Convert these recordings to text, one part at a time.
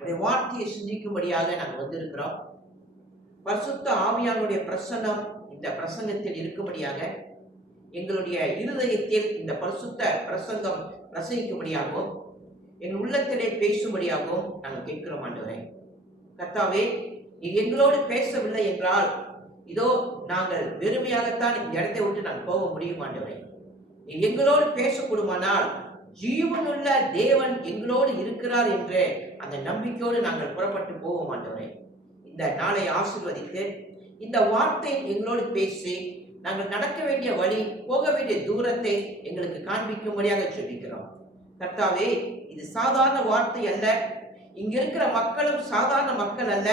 உடைய வார்த்தையை சிந்திக்கும்படியாக நாங்கள் வந்திருக்கிறோம். பரிசுத்த ஆவியானுடைய பிரசன்னம் இந்த பிரசங்கத்தில் இருக்கும்படியாக எங்களுடைய இருதயத்தில் இந்த பரிசுத்த பிரசங்கம் பிரசங்கிக்கும்படியாகவும் எங்கள் உள்ளத்திலே பேசும்படியாகவும் நாங்கள் கேட்கிறோம். ஆண்டவரே கர்த்தாவே, நீ எங்களோடு பேசவில்லை என்றால் இதோ நாங்கள் வெறுமையாகத்தான் இந்த இடத்தை விட்டு நான் போக முடியும். ஆண்டவரே, நீ எங்களோடு பேசக்கூடுமானால் ஜீவனுள்ள தேவன் எங்களோடு இருக்கிறார் என்ற அந்த நம்பிக்கையோடு நாங்கள் புறப்பட்டு போவோம். ஆண்டவரே, இந்த நாளை ஆசீர்வதித்து இந்த வார்த்தை எங்களோடு பேசி நாங்கள் நடக்க வேண்டிய வழி, போக வேண்டிய தூரத்தை எங்களுக்கு காண்பிக்கும்படியாக சொல்லிக்கிறோம். கர்த்தாவே, இது சாதாரண வார்த்தை அல்ல. இங்க இருக்கிற மக்களும் சாதாரண மக்கள் அல்ல.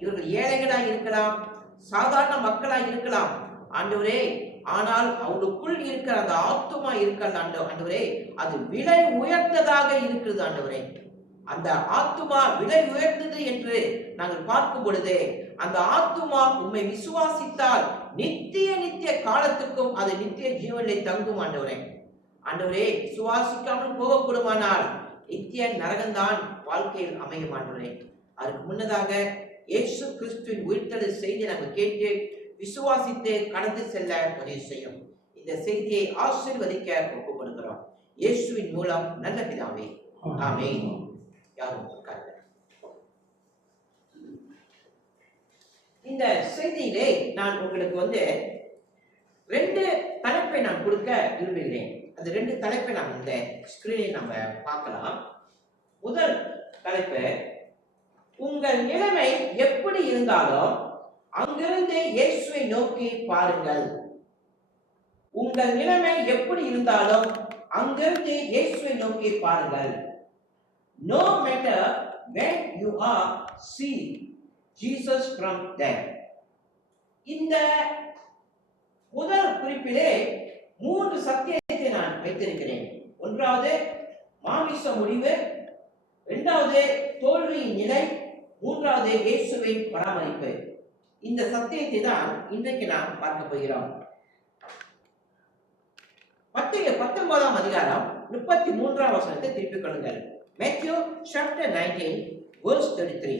இவர்கள் ஏழைகளாய் இருக்கலாம், சாதாரண மக்களாய் இருக்கலாம் ஆண்டவரே. ஆனால் அவருக்குள் இருக்கிற அந்த ஆத்துமா இருக்கிறது ஆண்டவரே, அது விலை உயர்ந்ததாக இருக்கிறது ஆண்டவரே. அந்த ஆத்துமா விலை உயர்ந்தது என்று நாங்கள் பார்க்கும் பொழுது அந்த ஆத்துமா உம்மை விசுவாசித்தால் நித்திய காலத்துக்கும் அது நித்திய ஜீவனிலே தங்கும் ஆண்டவரே. ஆண்டவரே, விசுவாசிக்காமல் போகக்கூடுமானால் நித்திய நரகம்தான் வாழ்க்கையில் அமையும் ஆண்டவரே. அதுக்கு முன்னதாக இயேசு கிறிஸ்துவின் உயிர்த்தெழுதல் செய்தி நாங்கள் கேட்டு விசுவாசித்து கடந்து செல்ல உதவி செய்யும். இந்த செய்தியை ஆசீர்வதிக்க ஒப்புக் கொடுக்கிறோம் இயேசுவின் மூலம், நல்ல பிதாவே, ஆமென். யாரும் இந்த செய்தியிலே நான் உங்களுக்கு 2 தலைப்பை நான் கொடுக்க விரும்புகிறேன். அந்த 2 தலைப்பை நாம் இந்த ஸ்கிரீனில் நம்ம பார்க்கலாம். முதல் தலைப்பு, உங்கள் நிலைமை எப்படி இருந்தாலும் அங்கிருந்து இயேசுவை நோக்கி பாருங்கள். உங்கள் நிலைமை எப்படி இருந்தாலும் அங்கிருந்து இயேசுவை நோக்கி பாருங்கள். No matter when you are, see Jesus from there. இந்த முதல் குறிப்பிலே 3 சத்தியத்தை நான் வைத்திருக்கிறேன். ஒன்றாவது மாமிச முடிவு, இரண்டாவது தோல்வியின் நிலை, மூன்றாவது இயேசுவின் பராமரிப்பு. இந்த சத்தியத்தை தான் இன்றைக்கு நாம் பார்க்க போகிறோம். 19ஆம் அதிகாரம் 33ஆம் வசனத்தை திருப்பிக் கொள்ளுங்கள். Matthew chapter 19 verse 33.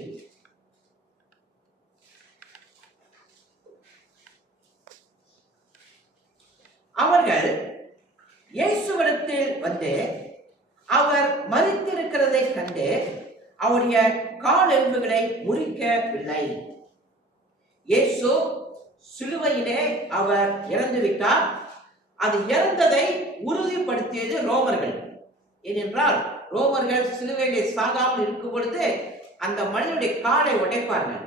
அவர்கள் இயேசுவிடத்தில் வந்து அவர் மரித்திருக்கிறதை கண்டு அவருடைய கால் எலும்புகளை முறிக்கவில்லை. இயேசு சிலுவையிலே அவர் இறந்துவிட்டார். அது இறந்ததை உறுதிப்படுத்தியது ரோமர்கள். ஏனென்றால் ரோமர்கள் சிலுவையிலே சாகாமல் இருக்கும் பொழுது அந்த மனிதனுடைய காலை உடைப்பார்கள்.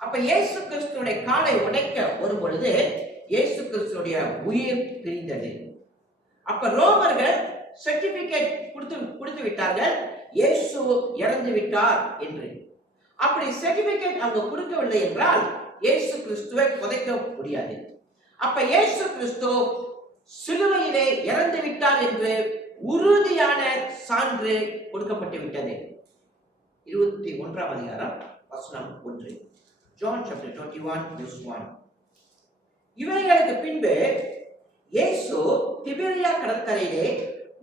அப்ப இயேசு கிறிஸ்துடைய காலை உடைக்க வரும் பொழுது இயேசு கிறிஸ்துடைய உயிர் பிரிந்தது. அப்ப ரோமர்கள் சர்டிபிகேட் கொடுத்து விட்டார்கள், இயேசு இறந்து விட்டார் என்று. அப்படி சர்டிபிகேட் அவங்க கொடுக்கவில்லை என்றால் இயேசு கிறிஸ்துவை புதைக்க முடியாது. அப்ப இயேசு கிறிஸ்து சிலுவையிலே இறந்து விட்டார் என்று உறுதியான சான்று கொடுக்கப்பட்டு விட்டது. 21ஆம் அதிகாரம் வசனம் 1. John chapter 21 verse 1. இவைகளுக்கு பின்பு இயேசு திபேரியா கடற்கரையிலே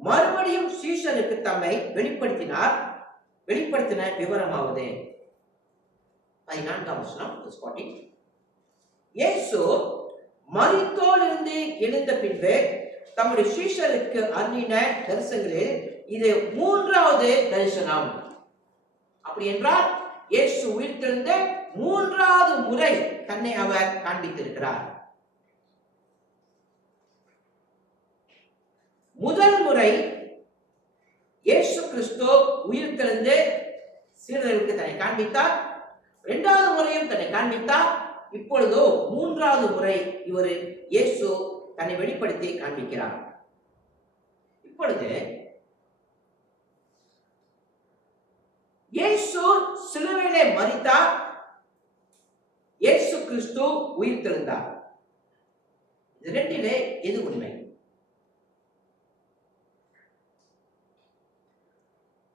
மறுபடியும் சீஷருக்கு தம்மை வெளிப்படுத்தின விவரமாவது. 14ஆம் வசனம் verse 40. இயேசு மரித்தோரிலிருந்து எழுந்த பின்பு தம்முடைய சீஷருக்கு அருளின தரிசனங்களில் இது 3வது தரிசனம். அப்படி என்றால் இயேசு உயிர்த்தெழுந்த 3வது முறை தன்னை அவர் காண்பித்திருக்கிறார். முதல் முறை இயேசு கிறிஸ்து உயிர்த்தெழுந்து சீடர்களுக்கு தன்னை காண்பித்தார். 2வது முறையும் தன்னை காண்பித்தார். இப்பொழுதோ 3வது முறை இவர் இயேசு தன்னை வெளிப்படுத்தி காண்பிக்கிறார். இப்பொழுது இயேசு சிலுவையிலே மரித்தார், இயேசு கிறிஸ்து உயிர்த்தெழுந்தார். இது ரெண்டிலே எது உண்மை?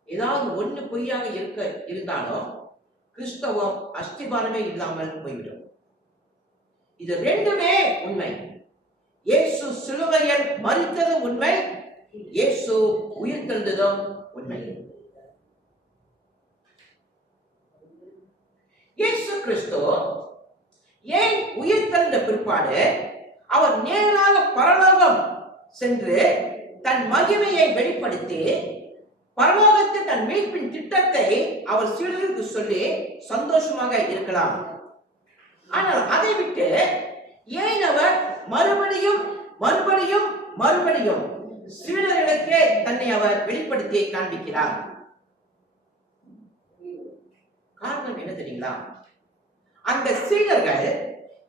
ஏதாவது ஒண்ணு பொய்யாக இருந்தாலும் கிறிஸ்தவம் அஸ்திபாரமே இல்லாமல் போய்விடும். இது ரெண்டுமே உண்மை. இயேசு சிலுவையில் மரித்ததும் உண்மை, இயேசு உயிர்த்தெழுந்ததும் உண்மை. கிறிஸ்து ஏன் உயிர் தெழுந்த பிற்பாடு அவர் நேராக பரலோகம் சென்று தன் மகிமையை வெளிப்படுத்தி பரலோகத்தில் தன் மீட்பின் திட்டத்தை அவர் சீடர்களுக்கு சொல்லி சந்தோஷமாக இருக்கலாம். ஆனால் அதை விட்டு ஏன் அவர் மறுபடியும் மறுபடியும் மறுபடியும் சீடர்களுக்கே தன்னை அவர் வெளிப்படுத்தி காண்பிக்கிறார்? காரணம் என்ன தெரியுங்களா? அந்த சீடர்கள்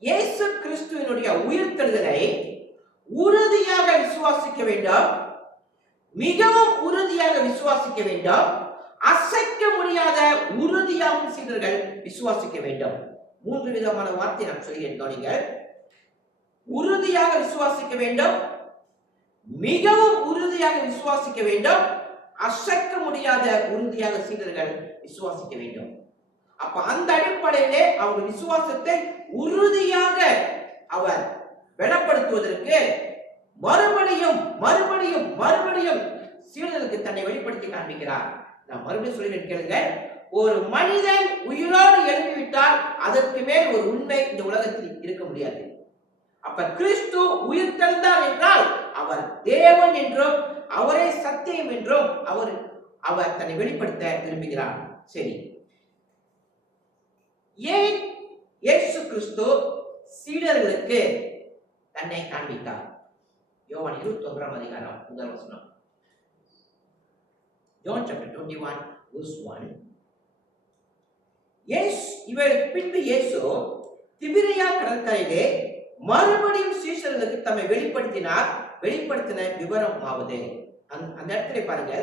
இயேசு கிறிஸ்துவினுடைய உயிர்த்தெழுதலை உறுதியாக விசுவாசிக்க வேண்டும், மிகவும் உறுதியாக விசுவாசிக்க வேண்டும், அசைக்க முடியாத உறுதியாகவும் சீடர்கள் விசுவாசிக்க வேண்டும். 3 விதமான வார்த்தை நான் சொல்கிறேன் கவனிங்கள். உறுதியாக விசுவாசிக்க வேண்டும், மிகவும் உறுதியாக விசுவாசிக்க வேண்டும், அசைக்க முடியாத உறுதியாக சீடர்கள் விசுவாசிக்க வேண்டும். அப்ப அந்த அடிப்படையிலே அவர் விசுவாசத்தை உறுதியாக அவர் வெளிப்படுத்துவதற்கு மறுபடியும் மறுபடியும் மறுபடியும் சீடர்களுக்கு தன்னை வெளிப்படுத்தி காண்பிக்கிறார். நான் மறுபடியும் சொல்லிட்டு கேளுங்க. ஒரு மனிதன் உயிரோடு எழுப்பிவிட்டால் அதற்கு மேல் ஒரு உண்மை இந்த உலகத்தில் இருக்க முடியாது. அப்ப கிறிஸ்து உயிர் தெழுந்தார் என்றால் அவர் தேவன் என்றும் அவரே சத்தியம் என்றும் அவர் தன்னை வெளிப்படுத்த விரும்புகிறார். சரி, ஏன் இயேசு கிறிஸ்து சீடர்களுக்கு தன்னை காண்பித்தார்? யோவான் 21 அதிகாரம் முதல் வசனம். John chapter 21 verse 1. இவருக்கு பின்பு இயேசு திபிரியா கடற்கரையிலே மறுபடியும் சீஷர்களுக்கு தம்மை வெளிப்படுத்தின விவரம் ஆவது. அந்த இடத்துல பாருங்க,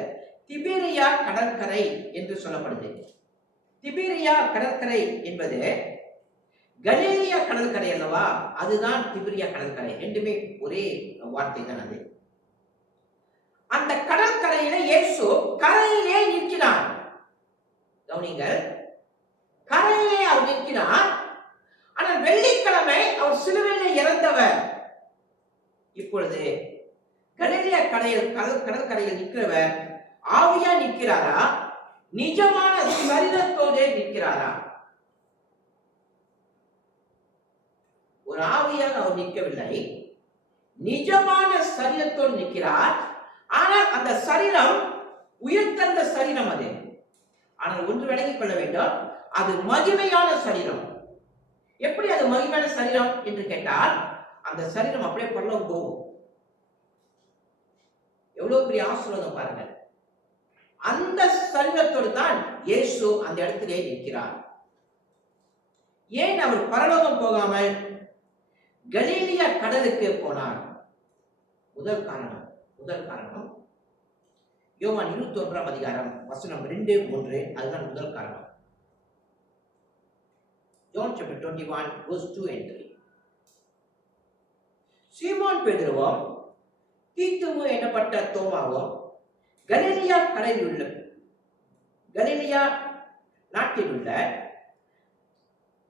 திபிரியா கடற்கரை என்று சொல்லப்படுது. திபிரியா கடற்கரை என்பது கலிலேயா கடற்கரை அல்லவா? அதுதான் திபிரியா கடற்கரை. ரெண்டுமே ஒரே வார்த்தை தான் அது. அந்த கடற்கரையில இயேசு கரையிலே நிற்கிறார். கவனிங்கள், கரையிலே அவர் நிற்கிறார். ஆனால் வெள்ளிக்கிழமை அவர் சிலுவையிலே இறந்தவர். இப்பொழுது கலிலேயா கடற்கரையில் நிற்கிறவர் ஆவியா நிற்கிறாரா, நிஜமான சரீரத்தோடு நிற்கிறாரா? ஒரு ஆவியாக அவர் நிற்கவில்லை, நிஜமான சரீரத்தோடு நிற்கிறார். ஆனால் அந்த சரீரம் உயிர்த்தெழுந்த சரீரம் அது. ஆனால் ஒன்று விளங்கிக் கொள்ள வேண்டும், அது மகிமையான சரீரம். எப்படி அது மகிமையான சரீரம் என்று கேட்டால், அந்த சரீரம் அப்படியே பரலோகம் போகும். எவ்வளவு பெரிய ஆசீர்வாதம் பாருங்கள். அந்த சரீரத்தோடு தான் இயேசு அந்த இடத்திலே நிற்கிறார். ஏன் அவர் பரலோகம் போகாமல் கலிலேயா கடலுக்கு போனார்? முதல் காரணம் யோவான் 21 அதிகாரம் வசனம் 2, 3. அதுதான் முதல் காரணம். John chapter 21 verse 2 and 3. சீமோன் பேதுருவும் தீத்துவு எனப்பட்ட தோமாவும் கலிலேயா நாட்டில் உள்ள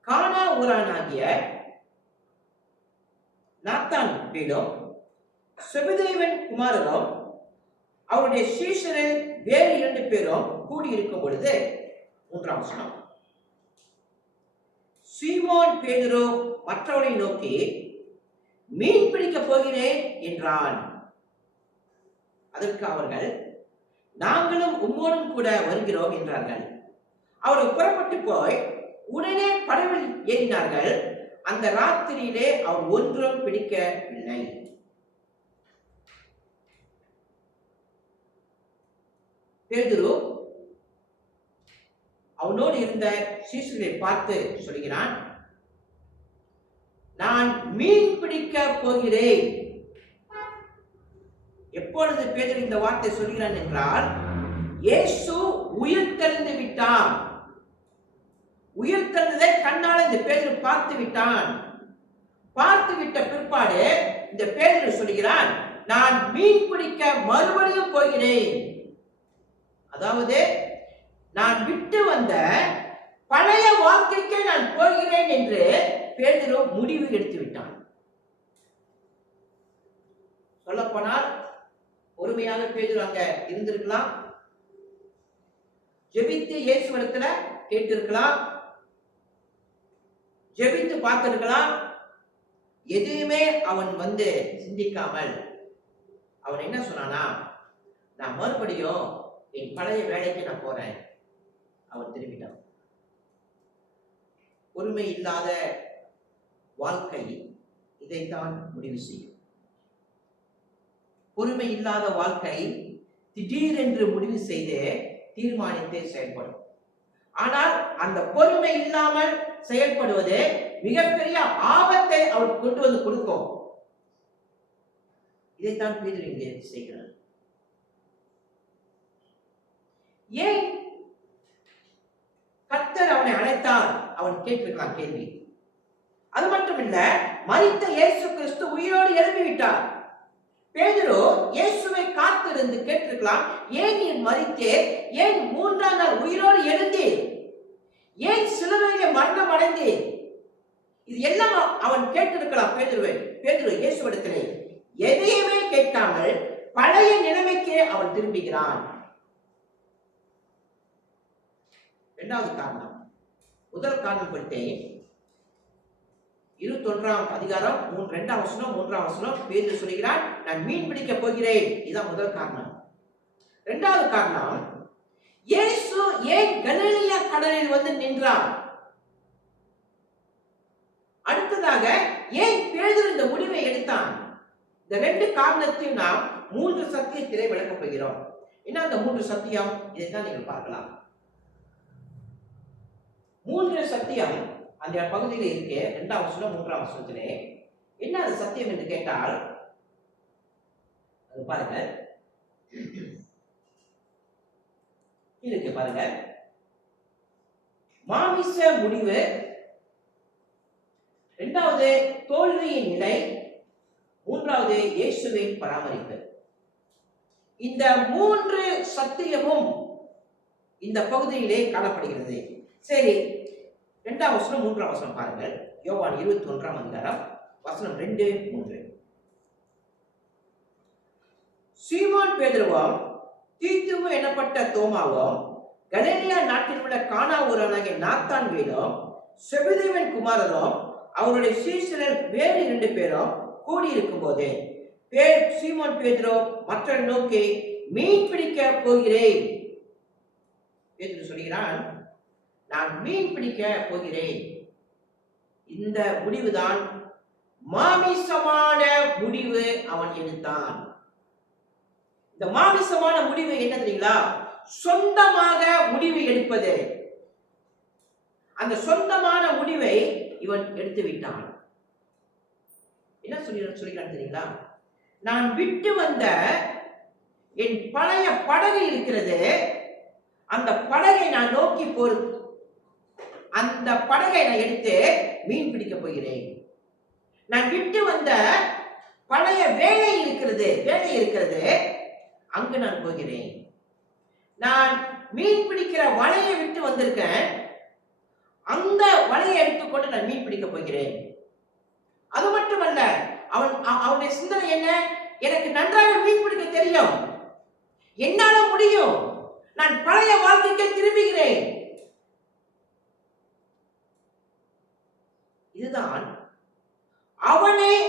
கானா ஊரானாகிய நாத்தான் வீடும் செபதேவின் குமாரரும் அவருடைய சீஷரில் வேறு 2 பேரும் கூடியிருக்கும் பொழுது, 3ஆம் வசனம், சீமோன் பேதுரு மற்றவரை நோக்கி மீன் பிடிக்க போகிறேன் என்றான். அதற்கு அவர்கள், நாங்களும் உம்மோடும் கூட வருகிறோம் என்றார்கள். அவர்கள் புறப்பட்டு போய் உடனே படவில் ஏறினார்கள். அந்த ராத்திரியிலே அவர் ஒன்றும் பிடிக்கவில்லை. பேதுரு அவனோடு இருந்த சீஷர்களை பார்த்து சொல்கிறான், நான் மீன் பிடிக்க போகிறேன். எப்பொழுது பேதுரு இந்த வார்த்தை சொல்கிறான் என்றால், இயேசு உயிர்த்தெழுந்து விட்டான். உயிர்த்தெழுந்ததை கண்ணால் இந்த பேதுரு பார்த்து விட்டான். பார்த்து விட்ட பிற்பாடு இந்த பேதுரு சொல்கிறான், நான் மீன் பிடிக்க மறுபடியும் போகிறேன். அதாவது நான் விட்டு வந்த பழைய வாழ்க்கைக்கு நான் போகிறேன் என்று பேதுரு முடிவு எடுத்து விட்டான். சொல்லப்போனால் பொறுமையாக பேதுரு அங்க இருந்திருக்கலாம், ஜெபித்து இயேசுவிடத்துல கேட்டிருக்கலாம். ஜெபித்து பார்த்திருக்கலாம். எதுவுமே அவன் சிந்திக்காமல் அவன் என்ன சொன்னானா, நான் மறுபடியும் என் பழைய வேலைக்கு நான் போறேன். அவன் திரும்பிட்டான். பொறுமை இல்லாத வாழ்க்கை இதைத்தான் முடிவு செய்யும். பொறுமை இல்லாத வாழ்க்கை திடீரென்று முடிவு செய்து தீர்மானித்தே செயல்படும். ஆனால் அந்த பொறுமை இல்லாமல் செயல்படுவது மிகப்பெரிய ஆபத்தை அவருக்கு கொண்டு வந்து கொடுக்கும். இதைத்தான் பேதுரு இங்கே செய்கிறார். ஏன் கர்த்தர் அவனை அழைத்தார்? அவன் கேட்டிருக்கான் கேள்வி. அது மட்டுமில்ல, மரித்த இயேசு கிறிஸ்து உயிரோடு எழுப்பிவிட்டார். பேதுரு இயேசுவை காத்திருந்து கேட்டிருக்கலாம், ஏன் நீ மரித்தீர்? ஏன் 3ஆம் நாள் உயிரோடு எழுந்தீர்? ஏன் சிலுவையிலே மரணம் அடைந்தீர்? இது எல்லாம் அவன் கேட்டிருக்கலாம். பேதுரு இயேசுவிடத்திலே எதையுமே கேட்காமல் பழைய நிலைமைக்கே அவன் திரும்புகிறான். இரண்டாவது காரணம், முதல் காரணம் படித்தேன். 21ஆம் அதிகாரம் 2ஆம் வசனம் 3ஆம் வசனம் பேதுரு சொல்கிறான், நான் மீன் பிடிக்க போகிறேன். இதுதான் முதல் காரணம். இரண்டாவது காரணம், இயேசு ஏன் கலிலேயா கடலில் நின்றார்? அடுத்ததாக ஏன் பேதுரு இந்த முடிவை எடுத்தான்? இந்த 2 காரணத்தையும் நாம் 3 சத்தியத்திலே விளக்கப் போகிறோம். என்ன அந்த 3 சத்தியம்? இதைத்தான் நீங்கள் பார்க்கலாம். 3 சத்தியம் அந்த பகுதியில் இருக்கு. 2ஆம் வசனம் 3ஆம் வசனத்திலே என்ன அது சத்தியம் என்று கேட்டால், அது பாருங்க, இருக்கு பாருங்க. மாமிச முடிவு, இரண்டாவது தோல்வியின் நிலை, மூன்றாவது இயேசுவின் பராமரிப்பு. இந்த 3 சத்தியமும் இந்த பகுதியிலே காணப்படுகிறது. சரி, 2ஆம் வசனம் 3ஆம் வசனம் பாருங்கள். யோவான் 21ஆம் அதிகாரம் வசனம் 2, 3. சீமோன் பேதுருவும் தீத்துவு எனப்பட்ட தோமாவும் கலிலேயா நாட்டில் உள்ள கானா ஊரானாகிய நாத்தான்வேலும் செபதேவின் குமாரரும் அவருடைய சீஷரில் வேறு 2 பேரும் கூடியிருக்கும் போது சீமோன் பேதுரு மற்றவரை நோக்கி, மீன் பிடிக்க போகிறேன். பேதுரு சொல்கிறான், நான் மீன் பிடிக்க போகிறேன். இந்த முடிவுதான் மாமிசமான முடிவு அவன் எடுத்தான். இந்த மாமிசமான முடிவு என்ன தெரியுங்களா? சொந்தமாக முடிவு எடுப்பது. அந்த சொந்தமான முடிவை இவன் எடுத்து விட்டான். என்ன சொல்கிறான் தெரியுங்களா? நான் விட்டு வந்த என் பழைய படகு இருக்கிறது, அந்த படகை நான் நோக்கி அந்த படகை நான் எடுத்து மீன் பிடிக்க போகிறேன். நான் விட்டு வந்த பழைய வேலை இருக்கிறது, அங்கு நான் போகிறேன். நான் மீன் பிடிக்கிற வலையை விட்டு வந்திருக்கேன், அந்த வலையை எடுத்துக்கொண்டு நான் மீன் பிடிக்க போகிறேன். அது மட்டுமல்ல, அவனுடைய சிந்தனை என்ன? எனக்கு நன்றாக மீன் பிடிக்க தெரியும், என்னால முடியும், நான் பழைய வாழ்க்கைக்கு திரும்புகிறேன். இதுதான்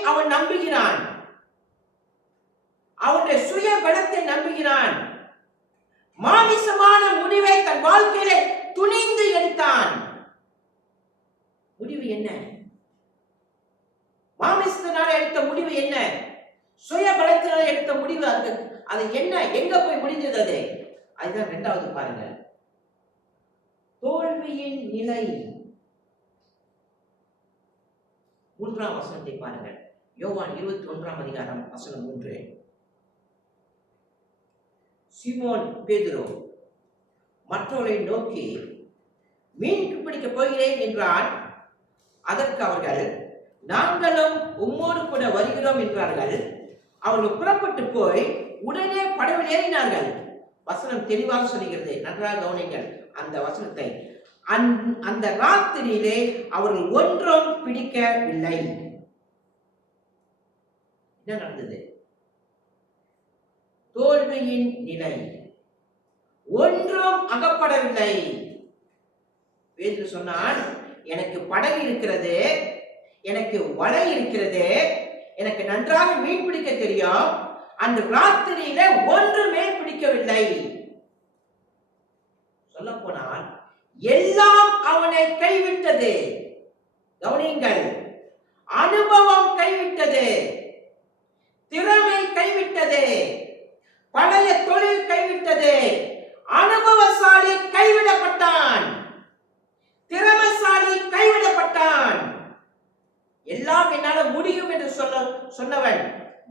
அவன் நம்புகிறான். அவனுடைய சுய பலத்தை நம்புகிறான். மாமிசமான முடிவை தன் வாழ்க்கையில துணிந்து எடுத்தான். முடிவு என்ன? மாமிசத்தினால எடுத்த முடிவு என்ன? சுய பலத்தினால எடுத்த முடிவு. அது என்ன? எங்க போய் முடிந்தது? அதுதான் 2வது பாருங்க, தோல்வியின் நிலை. 3ஆம் வசனத்தை பாருங்கள். யோவான் 21ஆம் அதிகாரம் வசனம் 3. சீமோன் பேதுரு மற்றவரை நோக்கி, மீன் பிடிக்க போகிறேன் என்றான். அதற்கு அவர்கள், நாங்களும் உம்மோடு கூட வருகிறோம் என்றார்கள். அவர்கள் புறப்பட்டு போய் உடனே படவில் ஏறினார்கள். வசனம் தெளிவாக சொல்லுகிறது, நன்றாக கவனிங்கள் அந்த வசனத்தை. அந்த ராத்திரியிலே அவர்கள் ஒன்றும் பிடிக்கவில்லை. என்ன நடந்தது? தோல்வியின் நிலை. ஒன்றும் அகப்படவில்லை. பேதுரு சொன்னான், எனக்கு படகு இருக்கிறது, எனக்கு வலை இருக்கிறது, எனக்கு நன்றாக மீன் பிடிக்க தெரியும். அந்த ராத்திரியில ஒன்றுமே பிடிக்கவில்லை. சொல்ல போனால் எல்லாம் அவனை கைவிட்டது. கவனியுங்கள், அனுபவம் கைவிட்டது, திறமை கைவிட்டது, பழைய தொழில் கைவிட்டது. அனுபவசாலி கைவிடப்பட்டான், திறமசாலி கைவிடப்பட்டான். எல்லாம் என்னால முடியும் என்று சொன்னவன்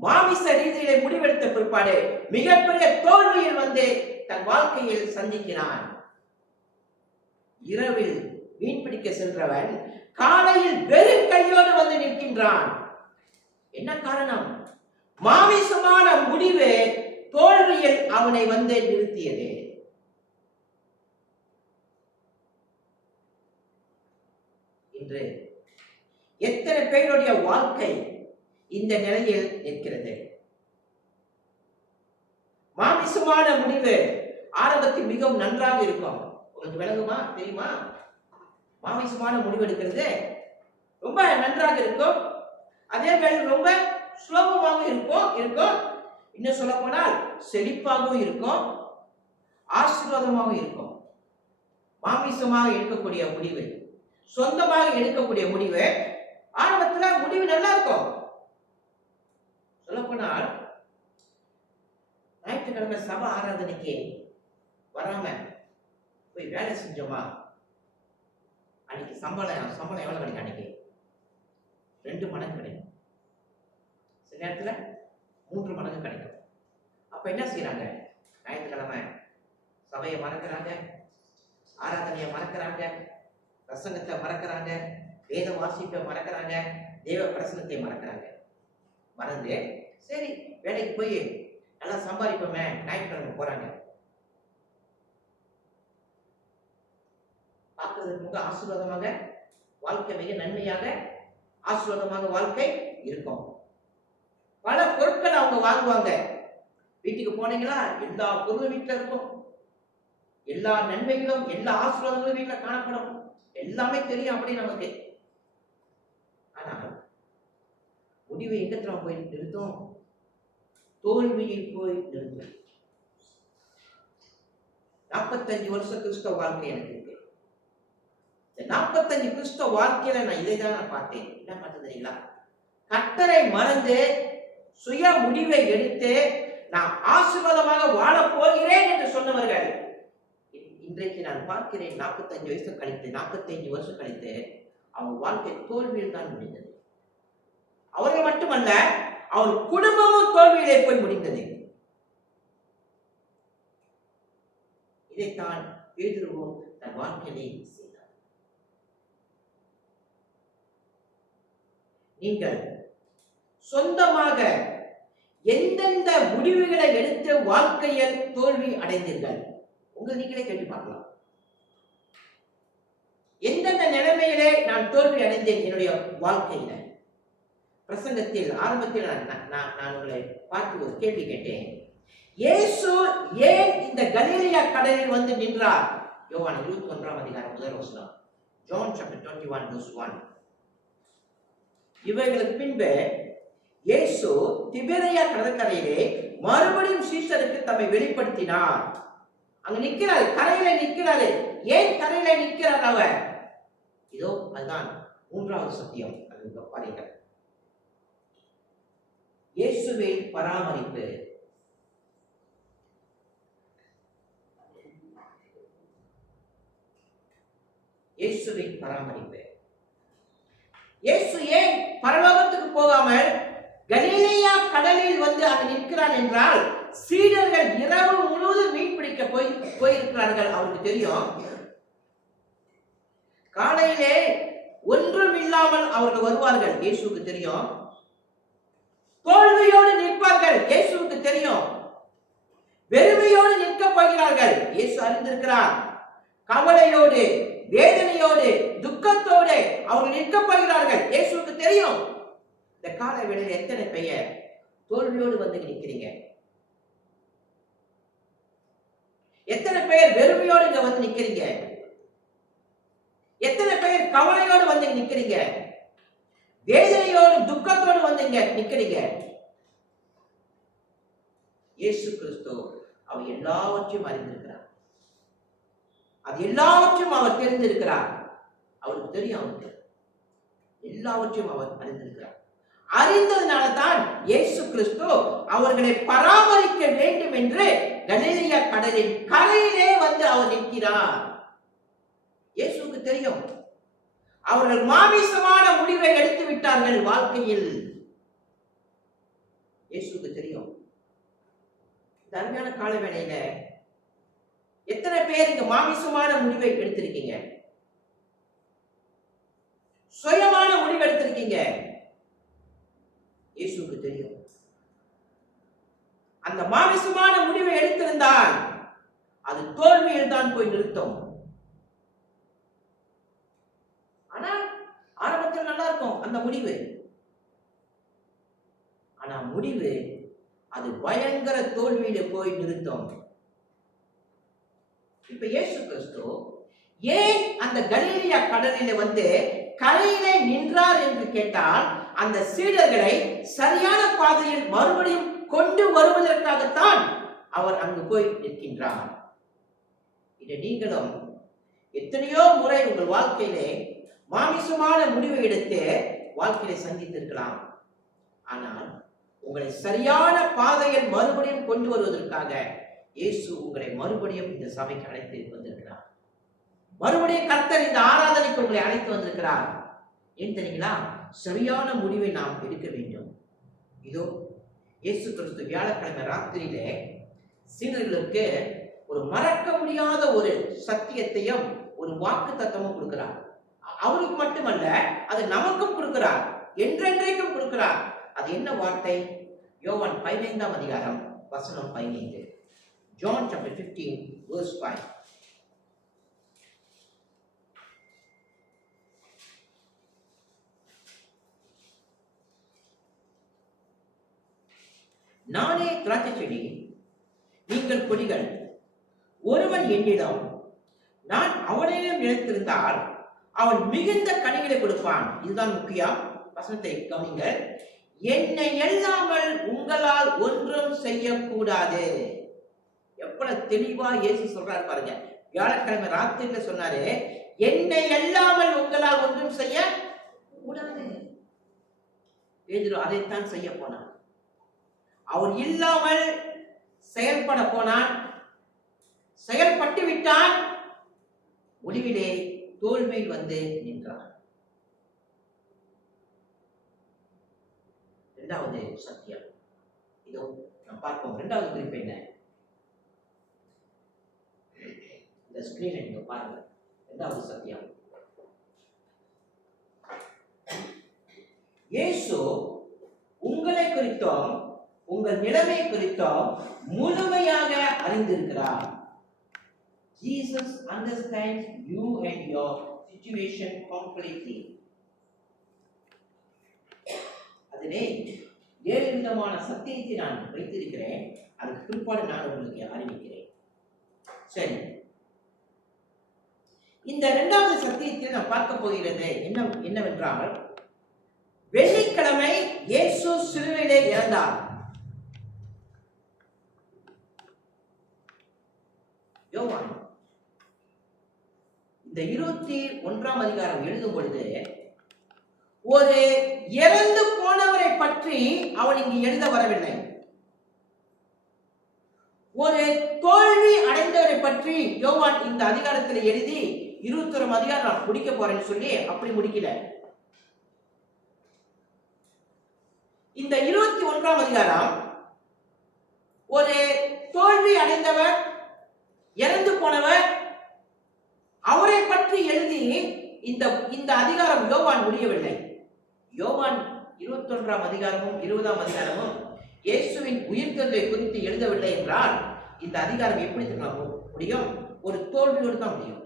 மாமிச ரீதியிலே முடிவெடுத்த பிற்பாடு மிகப்பெரிய தோல்வியில் வந்து தன் வாழ்க்கையில் சந்திக்கிறான். இரவில் மீன் பிடிக்க சென்றவன் காலையில் வெறும் கையோடு வந்து நிற்கின்றான். என்ன காரணம்? மாமிசமான முடிவு தோல்வியில் அவனை வந்து நிறுத்தியது. இன்று எத்தனை பேருடைய வாழ்க்கை இந்த நிலையில் நிற்கிறது? மாமிசமான முடிவு ஆரம்பத்தில் மிகவும் நன்றாக இருக்கும். உங்களுக்கு விளங்குமா? தெரியுமா? மாமிசமான முடிவு எடுக்கிறது ரொம்ப நன்றாக இருக்கும். அதே வேளை ரொம்ப சுலபமாக இருக்கும். இன்னும் சொல்ல போனால் செழிப்பாகவும் இருக்கும், ஆசீர்வாதமாகவும் இருக்கும். மாமிசமாக எடுக்கக்கூடிய முடிவு, சொந்தமாக எடுக்கக்கூடிய முடிவு, ஆரம்பத்துல முடிவு நல்லா இருக்கும். சொல்ல போனால் ஞாயிற்றுக்கிழமை சபை ஆராதனைக்கு வராம போய் வேலை செஞ்சோமா, அன்னைக்கு சம்பளம் எவ்வளவு கிடைக்கும்? அன்னைக்கு 2 மடங்கு கிடைக்கும், சில நேரத்துல 3 மடங்கு கிடைக்கும். அப்ப என்ன செய்யறாங்க? ஞாயிற்றுக்கிழமை சபையை மறக்கிறாங்க, ஆராதனையை மறக்கிறாங்க, பிரசங்கத்தை மறக்கிறாங்க, வேத வாசிப்பை மறக்கிறாங்க, தேவ பிரசனத்தை மறக்கிறாங்க. மறந்து சரி வேலைக்கு போய் நல்லா சம்பாதிப்போமே, ஞாயிற்றுக்கிழமை போறாங்க. பார்க்கறதுக்கு மிக ஆசீர்வாதமாக வாழ்க்கை, மிக நன்மையாக ஆசீர்வாதமாக வாழ்க்கை இருக்கும். பல பொருட்கள் அவங்க வாங்குவாங்க. வீட்டுக்கு போனீங்களா, எல்லா பொருளும் வீட்டில் இருக்கும், எல்லா நன்மைகளும் எல்லா ஆசீர்வாதங்களும் வீட்டில் காணப்படும், எல்லாமே தெரியும் அப்படி நமக்கு. ஆனால் முடிவை எங்கத்துல போய் நிறுத்தும்? தோல்வியில் போய் நிறுத்தும். 45 வருஷம் கிறிஸ்தவ வாழ்க்கை எனக்கு இருக்கு. இந்த 45 கிறிஸ்தவ வாழ்க்கையில நான் இதைதான் நான் பார்த்தேன். என்ன பார்த்தது தெரியுங்களா? கர்த்தரை மறந்து சுய முடிவை எடுத்து நான் ஆசீர்வாதமாக வாழ போகிறேன் என்று சொன்னவர்கள் இன்றைக்கு நான் பார்க்கிறேன். 45 வயசு கழித்து, 45 வருஷம் கழித்து அவங்க வாழ்க்கை தோல்வியில் தான் முடிந்தது. அவர்கள் மட்டுமல்ல, அவர் குடும்பமும் தோல்வியிலே போய் முடிந்தது. இதைத்தான் பேதுருவும் தன் வாழ்க்கையிலே செய்தார். நீங்கள் சொந்தமாக எந்தெந்த முடிவுகளை எடுத்து வாழ்க்கையில் தோல்வி அடைந்தீர்கள்? உங்கள் நீங்களே கேட்டு பார்க்கலாம். எந்தெந்த நிலைமையிலே நான் தோல்வி அடைந்தேன் என்னுடைய வாழ்க்கையில? பிரசங்கத்தில் ஆரம்பத்தில் நான் உங்களை பார்த்து ஒரு கேள்வி கேட்டேன். இயேசு ஏன் இந்த கலிலேயா கடலில் வந்து நின்றார்? யோவான் 21 அதிகாரம் 1 வசனம். John chapter 21 verse 1. இவைகளுக்கு பின்பு இயேசு திபேரியா கடற்கரையிலே மறுபடியும் சீஷருக்கு தம்மை வெளிப்படுத்தினார். அங்க நிற்கிறாரு, கரையில நிற்கிறாரு. ஏன் கரையில நிற்கிறார் அவர்? இதோ அதுதான் 3வது சத்தியம். அது பாருங்க, இயேசுவின் பராமரிப்பு. இயேசுவின் பராமரிப்பு. இயேசு ஏன் பரலோகத்துக்கு போகாமல் கலிலேயா கடலில் வந்து அங்கு நிற்கிறான் என்றால், சீடர்கள் இரவு முழுவதும் மீன் பிடிக்க போயிருக்கிறார்கள். அவருக்கு தெரியும். காலையிலே ஒன்றும் இல்லாமல் அவர்கள் வருவார்கள், இயேசுவுக்கு தெரியும். தோல்வியோடு நிற்பார்கள், இயேசுவுக்கு தெரியும். வெறுமையோடு நிற்க போகிறார்கள், இயேசு அறிந்திருக்கிறார். கவலையோடு, வேதனையோடு, துக்கத்தோடு அவர்கள் நிற்க போகிறார்கள், இயேசுவுக்கு தெரியும். இந்த கால வேளையில் எத்தனை பெயர் தோல்வியோடு வந்து நிற்கிறீங்க? எத்தனை பேர் வெறுமையோடு இங்க வந்து நிற்கிறீங்க? எத்தனை பேர் கவலையோடு வந்து நிக்கிறீங்க, வேதனையோடு துக்கத்தோடு வந்து இங்க நிக்கிறீங்க. இயேசு கிறிஸ்து அவர் எல்லாவற்றையும் அறிந்திருக்கிறார். அது எல்லாவற்றையும் அவர் தெரிந்திருக்கிறார். அவருக்கு தெரியும், அவருக்கு எல்லாவற்றையும் அவர் அறிந்திருக்கிறார். அறிந்ததுனால தான் இயேசு கிறிஸ்து அவர்களை பராமரிக்க வேண்டும் என்று கலிலேயா கடலின் கரையிலே வந்து அவர் நிற்கிறார். இயேசுக்கு தெரியும், அவர்கள் மாமிசமான முடிவை எடுத்து விட்டார்கள் வாழ்க்கையில். இயேசுக்கு தெரியும். இந்த அருமையான கால வேளையில எத்தனை பேர் இங்க மாமிசமான முடிவை எடுத்திருக்கீங்க? சுயமான முடிவு எடுத்திருக்கீங்க. இயேசுக்கு தெரியும். அந்த மாமிசமான முடிவை எடுத்திருந்தால் அது தோல்வியில் தான் போய் நிறுத்தும். ஆனால் ஆரம்பத்தில் நல்லா இருக்கும் அந்த முடிவு. ஆனா முடிவு அது பயங்கர தோல்வியில போய் நிறுத்தும். இப்ப இயேசு கிறிஸ்து ஏன் அந்த கலிலேயா கடலில வந்து கரையிலே நின்றார் என்று கேட்டால், அந்த சீடர்களை சரியான பாதையில் மறுபடியும் கொண்டு வருவதற்காகத்தான் அவர் அங்கு போய் நிற்கின்றார். இதை நீங்களும் எத்தனையோ முறை உங்கள் வாழ்க்கையிலே மாமிசமான முடிவை எடுத்து வாழ்க்கையை சந்தித்திருக்கலாம். ஆனால் உங்களை சரியான பாதையில் மறுபடியும் கொண்டு வருவதற்காக இயேசு உங்களை மறுபடியும் இந்த சபைக்கு அழைத்து வந்திருக்கிறார். மறுபடியும் கர்த்தர் இந்த ஆராதனைக்கு உங்களை அழைத்து வந்திருக்கிறார். ஏன் தெரியுங்களா? சரியான முடிவை நாம் எடுக்க வேண்டும். இதோ இயேசு கிறிஸ்து வியாழக்கிழமை ராத்திரியிலே சீடர்களுக்கு ஒரு மறக்க முடியாத ஒரு சத்தியத்தையும் ஒரு வாக்கு தத்துவமும் கொடுக்கிறார். அவருக்கு மட்டுமல்ல, அது நமக்கும் கொடுக்கிறார், என்றென்றைக்கும் கொடுக்கிறார். அது என்ன வார்த்தை? யோவான் 15ஆம் அதிகாரம் வசனம் 15. John chapter 15 verse 5. நானே திராட்சை செடி, நீங்கள் கொடிகள். ஒருவன் என்னிடம், நான் அவனிடம் நிலைத்திருந்தால் அவன் மிகுந்த கனிகளை கொடுப்பான். இதுதான் முக்கியம். வசனத்தை கவனிங்கள். என்னை அல்லாமல் உங்களால் ஒன்றும் செய்யக்கூடாது. எவ்வளவு தெளிவா இயேசு சொல்றாரு பாருங்க. வியாழக்கிழமை ராத்திரியில சொன்னாரு, என்னை அல்லாமல் உங்களால் ஒன்றும் செய்ய கூடாது. பேதுரு அதைத்தான் செய்ய போனார். அவர் இல்லாமல் செயல்பட போனான், செயல்பட்டு விட்டான். முடிவிலே தோல்வியில் வந்து நின்றார். இரண்டாவது சத்தியம் இதோ நாம் பார்ப்போம். இரண்டாவது குறிப்பு என்ன? இந்த ஸ்கிரீனை நீங்க பாருங்க. இரண்டாவது சத்தியம், இயேசு உங்களை குறித்தும் உங்கள் நிலைமை குறித்தும் முழுமையாக அறிந்திருக்கிறார். Jesus understands you and your situation completely. அதிலே 7 விதமான சத்தியத்தை நான் வைத்திருக்கிறேன். அதுக்கு பிற்பாடு நான் உங்களுக்கு அறிவிக்கிறேன். சரி, இந்த இரண்டாவது சத்தியத்தில் நான் பார்க்க போகிறது என்னவென்றால், வெள்ளிக்கிழமை இயேசு சிலுவையிலே இறந்தார். யோவான் இந்த 21ஆம் அதிகாரம் எழுதும் பொழுது ஒரு இறந்து போனவரை பற்றி அவன் இங்கு எழுத வரவில்லை. ஒரு தோல்வி அடைந்தவரை பற்றி யோவான் இந்த அதிகாரத்தில் எழுதி 21ஆம் அதிகாரம் நான் முடிக்க போறேன்னு சொல்லி அப்படி முடிக்கல. இந்த 21ஆம் அதிகாரம் ஒரு தோல்வி அடைந்தவர், இறந்து போனவர், அவரை பற்றி எழுதி இந்த அதிகாரம் யோவான் முடியவில்லை. யோவான் 21ஆம் அதிகாரமும் 20ஆம் அதிகாரமும் இயேசுவின் உயிர்த்தெழுதலை குறித்து எழுதவில்லை என்றால் இந்த அதிகாரம் எப்படி முடியும்? ஒரு தோல்வியோடு தான் முடியும்,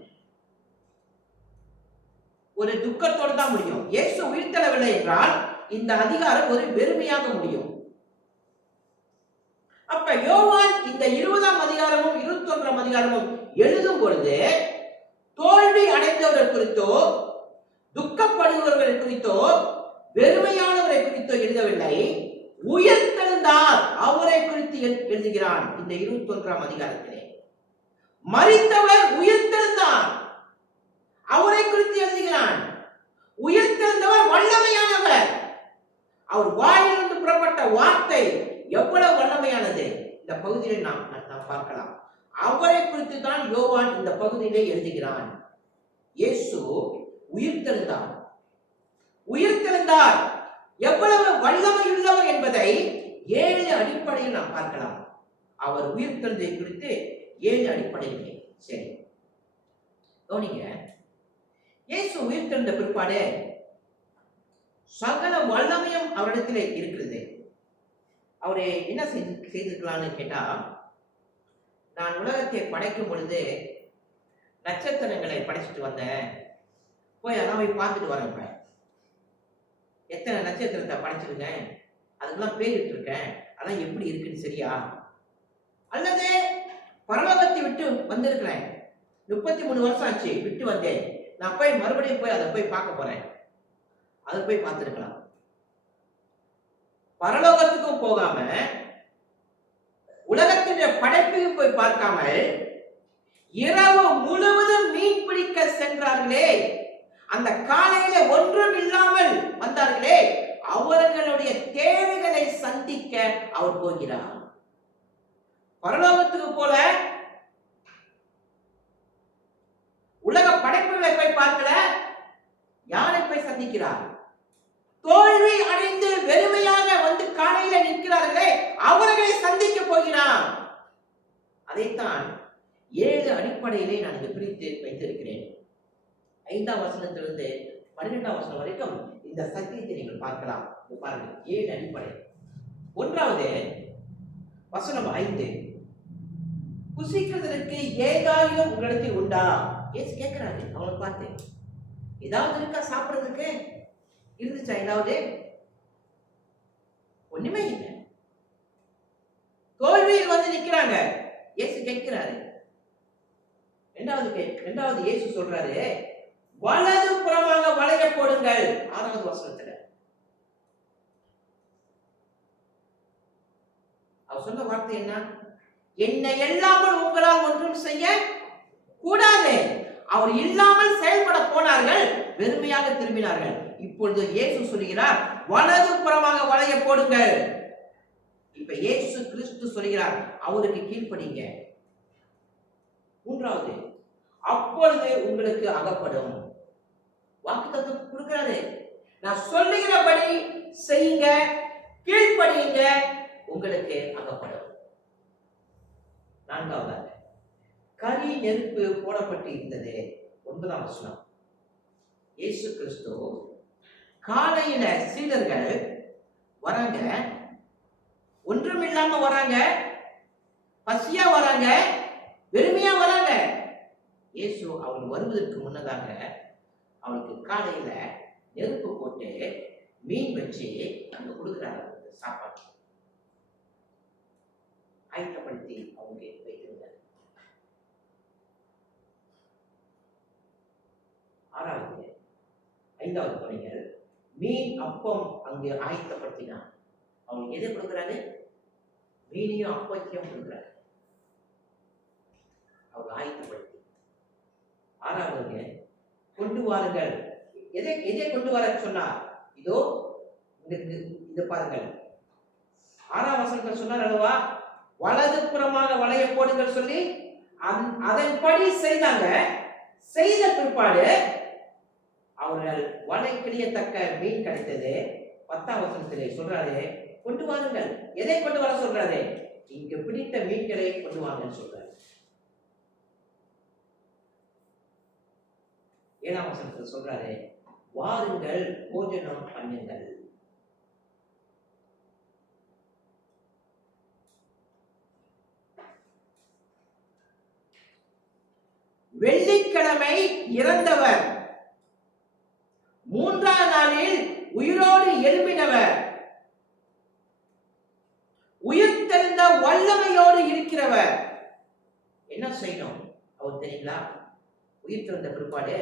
ஒரு துக்கத்தோடு தான் முடியும். இயேசு உயிர்த்தெழவில்லை என்றால் இந்த அதிகாரம் ஒரு வெறுமையாக முடியும். அப்ப யோவான் இந்த 20ஆம் அதிகாரமும் 21ஆம் அதிகாரமும் எழுதும் பொழுது தோல்வி அடைந்தவர்கள் குறித்தோ துக்கப்படுபவர்களை குறித்தோ வெறுமையானவரை குறித்தோ எழுதவில்லை, உயிர்த்தெழுந்தார் அவரை குறித்து எழுதுகிறான். இந்த 21ஆம் அதிகாரத்திலே மரித்தவர் உயிர்த்தெழுந்தார் அவரை குறித்து எழுதுகிறான். உயிர்த்தெழுந்தவர் வல்லமையானவர். அவர் வாயிலிருந்து புறப்பட்ட வார்த்தை எவ்வளவு வல்லமையானது இந்த பகுதியில் நாம் பார்க்கலாம். அவரை குறித்து தான் யோவான் இந்த பகுதியிலே எழுதுகிறான். இயேசு உயிர்த்தெழுந்தார். உயிர்த்தெழுந்தார் எவ்வளவு வல்லமையுள்ளவர் என்பதை 7 அடிப்படையில் நாம் பார்க்கலாம். அவர் உயிர்த்தெழுந்ததை குறித்து 7 அடிப்படையிலே. சரி, கவனிங்க. இயேசு உயிர்த்தெழுந்த பிற்பாடு சகல வல்லமையும் அவரிடத்திலே இருக்கிறது. அவரு என்ன செய்திருக்கலாம்னு கேட்டா, நான் உலகத்தை படைக்கும் பொழுது நட்சத்திரங்களை படைச்சிட்டு வந்தேன், போய் அதான் போய் பார்த்துட்டு வரேன், எத்தனை நட்சத்திரத்தை படைச்சிருக்கேன், அதுக்கெல்லாம் பேரிட்டு இருக்கேன், அதான் எப்படி இருக்குன்னு சரியா? அல்லது பரலோகத்தை விட்டு வந்திருக்கிறேன், 33 வருஷம் ஆச்சு விட்டு வந்தேன், நான் போய் மறுபடியும் போய் அதை போய் பார்க்க போறேன், அதை போய் பார்த்துருக்கலாம். பரலோகத்துக்கும் போகாம உலகத்தினுடைய படைப்பையும் போய் பார்க்காமல் இரவு முழுவதும் மீன் பிடிக்க சென்றார்களே, அந்த காலையில ஒன்றும் இல்லாமல் வந்தார்களே, அவர்களுடைய தேவைகளை சந்திக்க அவர் போகிறார். பரலோகத்துக்கு போல உலக படைப்புகளை போய் பார்க்கல, யாரை போய் சந்திக்கிறார்? தோல்வி அடைந்து வெறுமையாக வந்து காலையில நிற்கிறார்களே, அவர்களை சந்திக்க போகிறார். அதைத்தான் 7 அடிப்படையிலே நான் இங்கு பிரித்து வைத்திருக்கிறேன். 5ஆம் வசனத்திலிருந்து 12ஆம் வசனம் வரைக்கும் இந்த சத்தியத்தை நீங்கள் பார்க்கலாம். பாருங்க, 7 அடிப்படை. 1வது வசனம் 5, புசிக்கிறதற்கு ஏதாயிலும் உங்களிடத்தில் உண்டா? ஏசு கேட்கிறாரு அவங்களை பார்த்து, ஏதாவது இருக்கா சாப்பிடுறதுக்கு? இருந்துச்சா ஏதாவது? ஒண்ணுமே இல்லை. தோல்வியில் வந்து நிக்கிறாங்க. இயேசு கேட்கிறாரு. இரண்டாவது இயேசு சொல்றாரு, வலது புறமாக வளைய போடுங்கள். 6வது வசனத்துல அவர் சொன்ன வார்த்தை என்ன? என்னை இல்லாமல் உங்களால் ஒன்றும் செய்ய கூடாது. அவர் இல்லாமல் செயல்பட போனார்கள், வெறுமையாக திரும்பினார்கள். இப்பொழுது இயேசு சொல்கிறார், வலது புறமாக வளைய போடுங்கள். இப்ப இயேசு கிறிஸ்து சொல்கிறார், அவருக்கு கீழ்ப்படிங்க. 3வது, அப்பொழுது உங்களுக்கு அகப்படும். வாக்குத்தத்தம் கொடுக்கிறாரு, நான் சொல்லுகிறபடி செய்யுங்க, கீழ்ப்படியுங்க, உங்களுக்கு அகப்படும். 4வது, கரி நெருப்பு போடப்பட்டு இருந்தது. 9ஆம் வசனம், இயேசு கிறிஸ்து காலையில சீடர்கள் வராங்க, ஒன்றும் இல்லாம வராங்க, பசியா வராங்க, வெறுமையா வராங்க. இயேசு அவர் வருவதற்கு முன்னதாக அவளுக்கு காலையில நெருப்பு போட்டு மீன் வச்சு அங்க கொடுக்கிறாங்க, சாப்பாடு ஆயத்தப்படுத்தி அவங்க வைத்திருந்தார். 5வது கவிஞர் மீன் அப்பம் அங்கு ஆயத்தப்படுத்தினார். அவங்களுக்கு எதை கொடுக்கிறாரு? மீனையும் அப்பத்தையும் கொடுக்கிறாரு, அவங்க ஆயத்தப்படுத்தி. 6வது, கொண்டு வாருங்கள். எதை கொண்டு வர சொன்னார்? இதோ இது பாருங்கள். 6ஆம் வசனத்தில் சொன்னார் அல்லவா, வலது புறமாக வளைய போடுங்கள் சொல்லி அதன்படி செய்தாங்க. செய்த பிற்பாடு அவர்கள் வலை கிளியத்தக்க மீன் கிடைத்தது. 10ஆம் வசனத்திலே சொல்றாரு, கொண்டு வாருங்கள். எதை கொண்டு வர சொல்றாரு? இங்கு பிடித்த மீன்களை கொண்டு வாங்கன்னு சொல்றாரு. 7ஆம் வசனத்தில் சொல்றாரு, வாருங்கள் போஜனம் பண்ணுங்கள். வெள்ளிக்கிழமை இறந்தவர் 3ஆம் நாளில் உயிரோடு எழும்பினவர், உயிர்த்தெழுந்த வல்லமையோடு இருக்கிறவர். என்ன செய்யணும் அவர் தெரியுங்களா? உயிர்த்தெழுந்த பிற்பாடு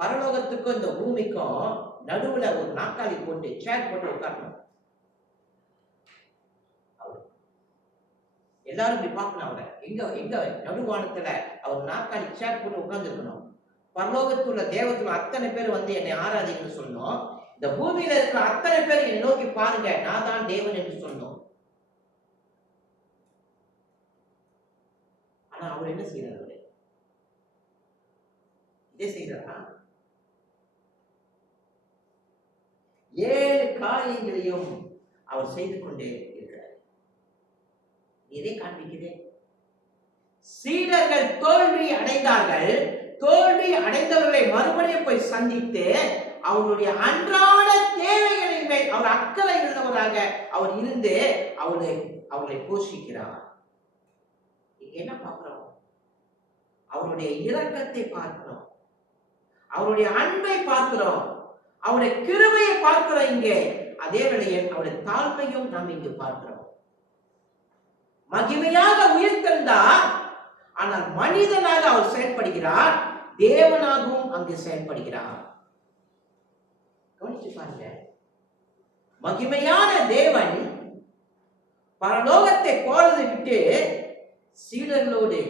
பரலோகத்துக்கும் இந்த பூமிக்கும் நடுவுல ஒரு நாற்காலி போட்டு சேர் போட்டு உட்காரணும். எல்லாரும் இப்படி பார்க்கணும். அவரை எங்க எங்க நடுவானத்துல அவர் நாற்காலி சேர் போட்டு உட்கார்ந்து இருக்கணும். பரலோகத்துள்ள தேவத்துல அத்தனை பேர் வந்து என்னை ஆராதிக்கணும்னு சொன்னோம். இந்த பூமியில இருக்கிற அத்தனை பேர் என்னை நோக்கி பாருங்க, நான் தான் தேவன் என்று சொன்னோம். ஆனா அவர் என்ன செய்யறாரு? இதே செய்யறா 7 காரியங்களையும் அவர் செய்து கொண்டே இருக்கிறார். இதை காண்பிக்கிறேன். சீடர்கள் தோல்வி அடைந்தார்கள். தோல்வி அடைந்தவர்களை மறுபடியும் போய் சந்தித்து அவருடைய அன்றாட தேவைகளின் மேல் அவர் அக்கறை உள்ளவராக அவர் இருந்து அவர்களை போஷிக்கிறார். என்ன பார்க்கிறோம்? அவருடைய இரக்கத்தை பார்க்கிறோம், அவருடைய அன்பை பார்க்கிறோம், அவருடைய கிருபையை பார்க்கிறோம். இங்கே அதே வேளையில் அவருடைய தாழ்மையும் நாம் இங்கு பார்க்கிறோம். மகிமையாக உயிர்த்தெழுந்தார், ஆனால் மனிதனாக அவர் செயல்படுகிறார், தேவனாகவும் அங்கு செயல்படுகிறார். கவனிச்சு பாருங்க. மகிமையான தேவன் பரலோகத்தை போறதை விட்டு சீடர்களோடு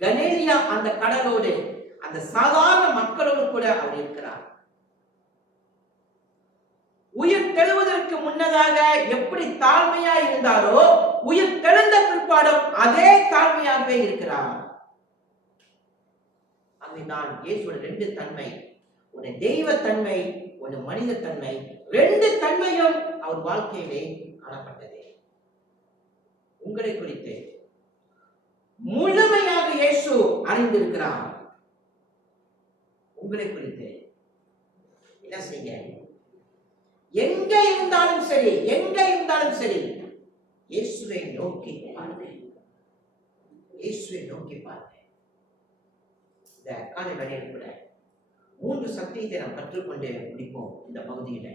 கனேலியா அந்த கடலோடு அந்த சாதாரண மக்களோடு கூட அவர் இருக்கிறார். உயிர் தெழுவதற்கு முன்னதாக எப்படி தாழ்மையா இருந்தாரோ உயிர் தெழுந்த பிற்பாடும் அதே தாழ்மையாகவே இருக்கிறார். அங்குதான் இயேசுவோட 2 தன்மை, ஒரு தெய்வ தன்மை, ஒரு மனித தன்மை, 2 தன்மையும் அவர் வாழ்க்கையிலே காணப்பட்டது. உங்களை குறித்து முழுமையாக இயேசு அறிந்திருக்கிறார். உங்களை குறித்து என்ன செய்ய, எங்க இருந்தாலும் சரி, எங்க இருந்தாலும் சரி, இயேசுவை நோக்கி பாருங்க, இயேசுவை நோக்கி பாருங்க. இந்த காலை வேளையில் கூட 3 சத்தியத்தை நாம் கற்றுக்கொண்டே முடிப்போம் இந்த பகுதியில.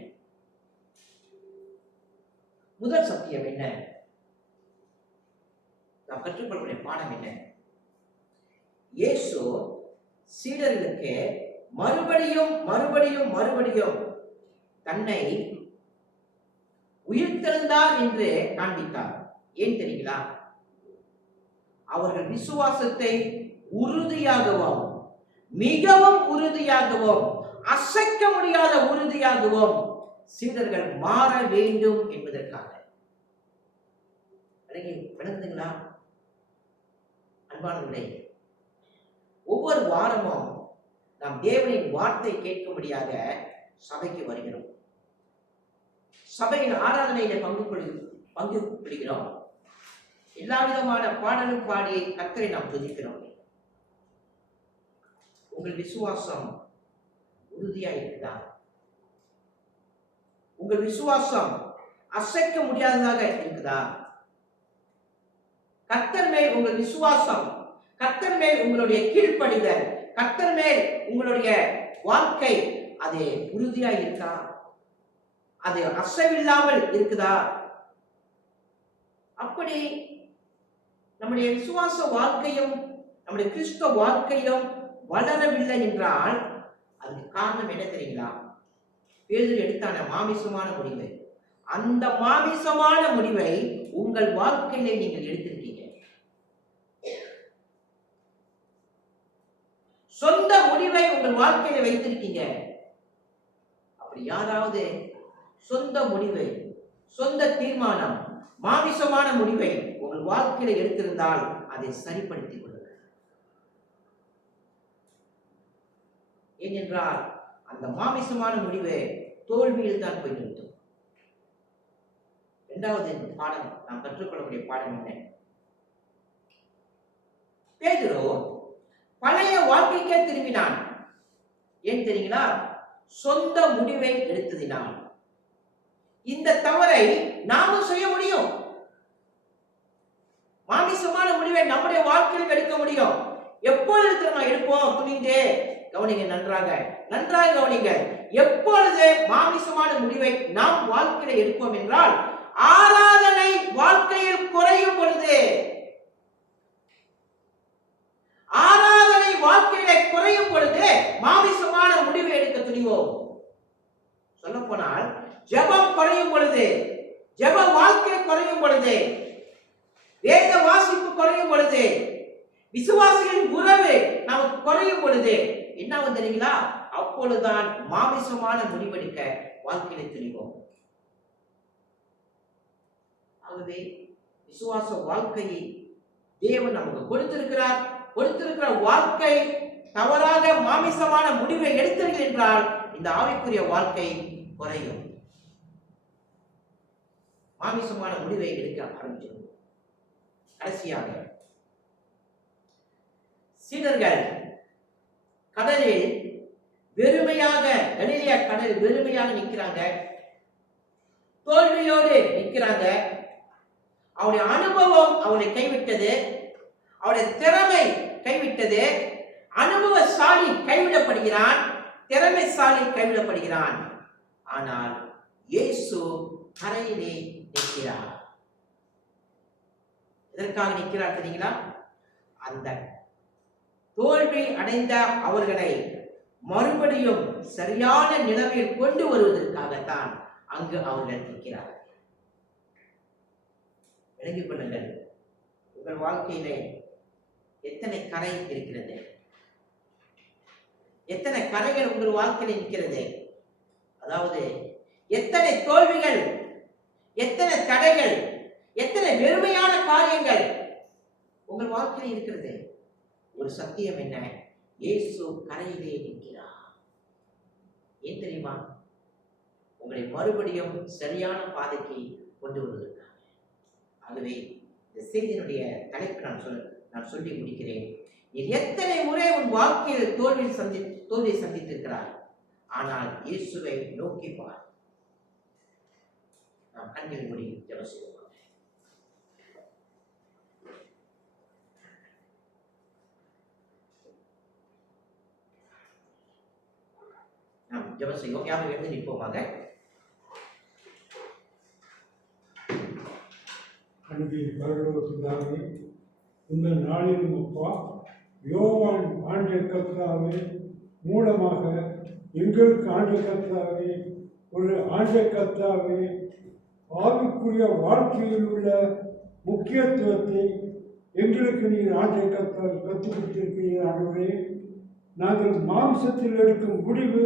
முதல் சத்தியம் என்ன? நாம் கற்றுக்கொள்ளக்கூடிய பாடம் என்ன? இயேசு சீடர்களுக்கு மறுபடியும் மறுபடியும் மறுபடியும் தன்னை உயிர்த்தெழுந்தார் என்று காண்பித்தார். ஏன் தெரியுங்களா? அவர்கள் விசுவாசத்தை உறுதியாகவும், மிகவும் உறுதியாகவும், அசைக்க முடியாத உறுதியாகவும் சீடர்கள் மாற வேண்டும் என்பதற்காக. விளங்குதுங்களா அன்பானவர்களே? ஒவ்வொரு வாரமும் நாம் தேவனின் வார்த்தை கேட்கும்படியாக சபைக்கு வருகிறோம். சபையின் ஆராதனையில பங்கு கொள்கிறோம். எல்லா விதமான பாடலும் பாடி கர்த்தரை நாம் துதிக்கிறோம். உங்கள் விசுவாசம் உறுதியா இருக்குதா? உங்கள் விசுவாசம் அசைக்க முடியாததாக இருக்குதா? கர்த்தர் மேல் உங்கள் விசுவாசம், கர்த்தர் மேல் உங்களுடைய கீழ்ப்படிதல், கர்த்தர் மேல் உங்களுடைய வாழ்க்கை அது உறுதியா இருக்கா? அது அசைவில்லாமல் இருக்குதா? அப்படி நம்முடைய விசுவாச வாழ்க்கையும் நம்முடைய கிறிஸ்தவ வாழ்க்கையும் வளரவில்லை என்றால் அதுக்கு காரணம் என்ன தெரியுங்களா? பேதுரு எடுத்தான மாமிசமான முடிவு. அந்த மாமிசமான முடிவை உங்கள் வாழ்க்கையிலே நீங்கள் எடுத்திருக்கீங்க. சொந்த முடிவை உங்கள் வாழ்க்கையில வைத்திருக்கீங்க. அப்படி யாராவது சொந்த முடிவை, சொந்த தீர்மானம், மாமிசமான முடிவை உங்கள் வாழ்க்கையில எடுத்திருந்தால் அதை சரிப்படுத்திக் கொள்ளுங்கள். ஏனென்றால் அந்த மாமிசமான முடிவை தோல்வியில் தான் போய் நிறுத்தும். 2வது பாடம், நாம் கற்றுக்கொள்ளக்கூடிய பாடம் என்ன? பேதுரு பழைய வாழ்க்கைக்கே திரும்பினான். ஏன் தெரியுங்களா? சொந்த முடிவை எடுத்ததினால். இந்த தவறை நாமும் செய்ய முடியும். மாமிசமான முடிவை நம்முடைய வாழ்க்கையில் எடுக்க முடியும். எப்பொழுது நாம் எடுப்போம்? துணிந்தே கவனிங்க, நன்றாக கவனிங்க. எப்பொழுது மாமிசமான முடிவை நாம் வாழ்க்கையில எடுப்போம் என்றால், ஆராதனை வாழ்க்கையில் குறையும் பொழுது. ஆராதனை வாழ்க்கையில குறையும் பொழுது மாமிசமான சொல்ல போனால் ஜெபம் குறையும் பொழுது, ஜெப வாழ்க்கை குறையும் பொழுது, வேத வாசிப்பு குறையும் பொழுது, விசுவாசிகளின் உறவு நமக்கு குறையும் பொழுது என்ன வந்து தெரியுங்களா? அப்பொழுதுதான் மாமிசமான முடிவெடுக்க வாழ்க்கையில துணிவோம். ஆகவே விசுவாச வாழ்க்கையை தேவன் நமக்கு கொடுத்திருக்கிறார். கொடுத்திருக்கிற வாழ்க்கை தவறாக மாமிசமான முடிவை எடுத்தீர்கள் என்றால் இந்த ஆவிக்குரிய வாழ்க்கை குறையும். மாமிசமான முடிவை எடுக்க ஆரம்பிச்சிடும். கடைசியாக சீடர்கள் கடலில் வெறுமையாக, கலிலேயா கடல் வெறுமையாக நிற்கிறாங்க, தோல்வியோடு நிற்கிறாங்க. அவருடைய அனுபவம் அவனை கைவிட்டது, அவருடைய திறமை கைவிட்டது. அனுபவசாலி கைவிடப்படுகிறான், திறமைசாலி கைவிடப்படுகிறான். ஆனால் இயேசு கரையிலே நிற்கிறார். எதற்காக நிற்கிறார் தெரியுங்களா? அந்த தோல்வி அடைந்த அவர்களை மறுபடியும் சரியான நிலைமையில் கொண்டு வருவதற்காகத்தான் அங்கு அவர்கள் நிற்கிறார்கள். விளங்கிக் கொள்ளுங்கள், உங்கள் வாழ்க்கையிலே எத்தனை கரை இருக்கிறது? எத்தனை கரைகள் உங்கள் வாழ்க்கையில் இருக்கிறது? அதாவது எத்தனை தோல்விகள், எத்தனை தடைகள், எத்தனை வெறுமையான காரியங்கள் உங்கள் வாழ்க்கையில் இருக்கிறது? ஒரு சத்தியம் என்ன? இயேசு கரையிலே நிற்கிறார். ஏன் தெரியுமா? உங்களை மறுபடியும் சரியான பாதைக்கு கொண்டு வருவதற்காக. ஆகவே இந்த செய்தியினுடைய தலைப்பு நான் சொல்லி முடிக்கிறேன். நீ எத்தனை முறை உன் வாழ்க்கையில் தோல்வியை சந்தித்திருக்கிறாய், ஆனால் இயேசுவை நோக்கி பார். நாம் கண்களை மூடி ஜெபம் செய்வோம். நாம் ஜெபம் செய்வோம். யாரும் எழுந்து நிற்போமாக. அன்பின் பரலோகத்திலே இந்த நாளிலும் அப்பா, யோவான் ஆண்டு கர்த்தாவே மூலமாக எங்களுக்கு ஆண்டு கர்த்தாவே, ஒரு ஆண்டு கர்த்தாவே ஆவிக்குரிய வாழ்க்கையில் உள்ள முக்கியத்துவத்தை எங்களுக்கு நீர் ஆண்டை கர்த்தாவை கற்றுக் கொடுத்திருக்கிறீர்கள். ஆண்டவரே, நாங்கள் மாம்சத்தில் எடுக்கும் முடிவு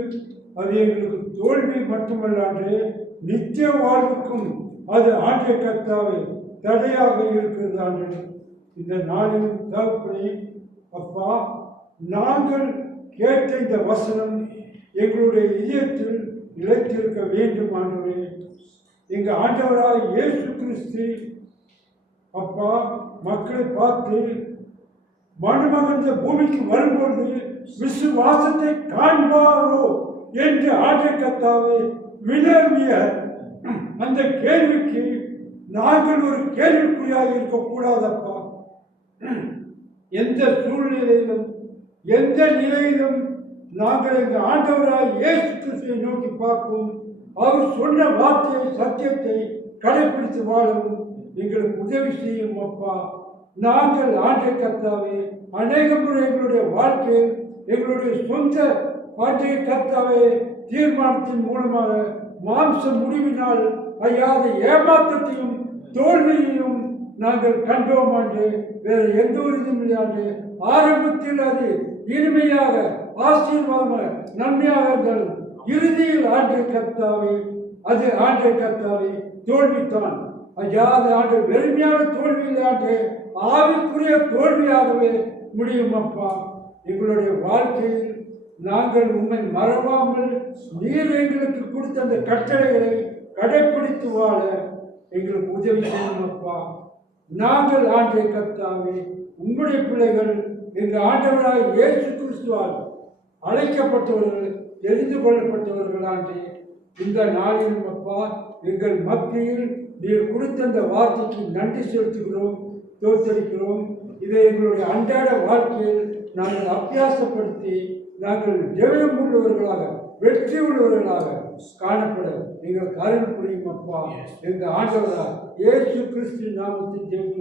அது எங்களுக்கு தோல்வி மட்டுமல்லாது நித்திய வாழ்வுக்கும் அது ஆண்டை கர்த்தாவே தடையாக இருக்கிறது. ஆண்டு இந்த நாளில் தகப்பனே அப்பா, நாங்கள் கேட்ட இந்த வசனம் எங்களுடைய இதயத்தில் நிலைத்திருக்க வேண்டும். ஆண்டவரே, எங்க ஆண்டவராய் இயேசு கிறிஸ்து அப்பா மக்களை பார்த்து மனுமகன் இந்த பூமிக்கு வரும்போது விசுவாசத்தை காண்பாரோ என்று ஆண்டை கர்த்தாவே வினவிய அந்த கேள்விக்கு நாங்கள் ஒரு கேள்விக்குறியாக இருக்கக்கூடாதப்பா. எந்த சூழ்நிலையிலும் எந்த நிலையிலும் நாங்கள் எங்கள் ஆண்டவராய் இயேசு கிறிஸ்துவை நோக்கி பார்ப்போம். அவர் சொன்ன வார்த்தையை, சத்தியத்தை கடைபிடித்து வாழவும் எங்களுக்கு உதவி செய்யும் அப்பா. நாங்கள் ஆண்டை கர்த்தாவே அநேக முறை எங்களுடைய வாழ்க்கையில் எங்களுடைய சொந்த ஆண்டை கர்த்தாவே தீர்மானத்தின் மூலமாக மாம்ச முடிவினால் ஐயாத ஏமாற்றத்தையும் தோல்வியையும் நாங்கள் கண்டோம். ஆண்டு வேறு எந்த ஒரு இதுவும் இல்லையாண்டு ஆரம்பத்தில் அது இனிமையாக ஆசீர்வாதமாக நன்மையாக இருந்தாலும் இறுதியில் ஆண்டை கர்த்தாவே அது ஆண்டை கர்த்தாவே தோல்வித்தான். ஐயாத ஆண்டு வெறுமையான தோல்வியில் ஆண்டு ஆவிக்குரிய தோல்வியாகவே முடியும் அப்பா. எங்களுடைய வாழ்க்கையில் நாங்கள் உண்மை மறவாமல் நீர் எங்களுக்கு கொடுத்த அந்த கட்டளைகளை கடைபிடித்து வாழ எங்களுக்கு உதவி செய்யும் அப்பா. நாங்கள் ஆண்டை கர்த்தாவே உங்களுடைய பிள்ளைகள், எங்கள் ஆண்டவராய் இயேசு கிறிஸ்துவால் அழைக்கப்பட்டவர்கள், தெரிந்து கொள்ளப்பட்டவர்கள் ஆண்டே. இந்த நாளிலும் அப்பா எங்கள் மத்தியில் நீர் கொடுத்த அந்த வார்த்தைக்கு நன்றி செலுத்துகிறோம், தோற்றளிக்கிறோம். இதை எங்களுடைய அன்றாட வாழ்க்கையில் நாங்கள் அபியாசப்படுத்தி நாங்கள் ஜெயம் உள்ளவர்களாக, வெற்றி உள்ளவர்களாக காணப்பட நீங்கள் காரணம் புரியும் அப்பா. எங்கள் ஆண்டவராக இயேசு கிறிஸ்து நாமத்தில் ஜெயம்.